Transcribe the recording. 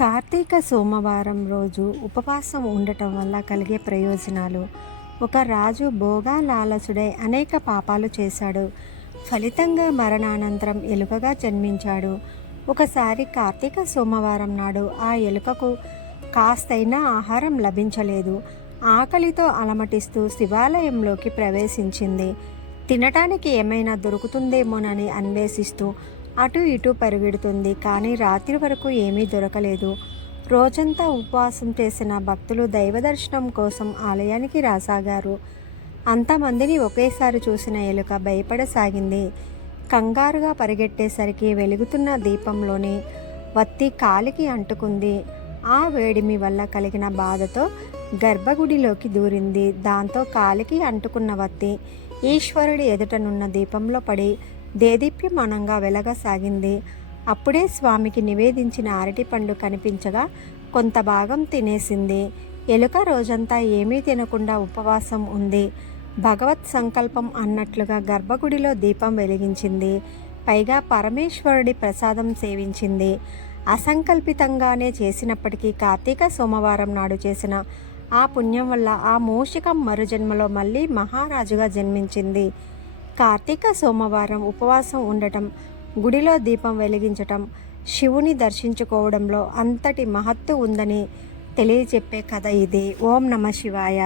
కార్తీక సోమవారం రోజు ఉపవాసం ఉండటం వల్ల కలిగే ప్రయోజనాలు. ఒక రాజు భోగాలాలసుడై అనేక పాపాలు చేశాడు. ఫలితంగా మరణానంతరం ఎలుకగా జన్మించాడు. ఒకసారి కార్తీక సోమవారం నాడు ఆ ఎలుకకు కాస్తైనా ఆహారం లభించలేదు. ఆకలితో అలమటిస్తూ శివాలయంలోకి ప్రవేశించింది. తినటానికి ఏమైనా దొరుకుతుందేమోనని అన్వేషిస్తూ అటు ఇటు పరిగెడుతుంది. కానీ రాత్రి వరకు ఏమీ దొరకలేదు. రోజంతా ఉపవాసం చేసిన భక్తులు దైవదర్శనం కోసం ఆలయానికి రాసాగారు. అంతమందిని ఒకేసారి చూసిన ఎలుక భయపడసాగింది. కంగారుగా పరిగెట్టేసరికి వెలుగుతున్న దీపంలోని వత్తి కాలికి అంటుకుంది. ఆ వేడిమి వల్ల కలిగిన బాధతో గర్భగుడిలోకి దూరింది. దాంతో కాలికి అంటుకున్న వత్తి ఈశ్వరుడి ఎదుటనున్న దీపంలో పడి దేదీప్యమానంగా వెలగసాగింది. అప్పుడే స్వామికి నివేదించిన అరటిపండు కనిపించగా కొంత భాగం తినేసింది. ఎలుక రోజంతా ఏమీ తినకుండా ఉపవాసం ఉంది. భగవత్ సంకల్పం అన్నట్లుగా గర్భగుడిలో దీపం వెలిగించింది. పైగా పరమేశ్వరుడి ప్రసాదం సేవించింది. అసంకల్పితంగానే చేసినప్పటికీ కార్తీక సోమవారం నాడు చేసిన ఆ పుణ్యం వల్ల ఆ మూషికం మరుజన్మలో మళ్ళీ మహారాజుగా జన్మించింది. కార్తీక సోమవారం ఉపవాసం ఉండటం, గుడిలో దీపం వెలిగించటం, శివుని దర్శించుకోవడంలో అంతటి మహత్తు ఉందని తెలియచెప్పే కథ ఇది. ఓం నమ శివాయ.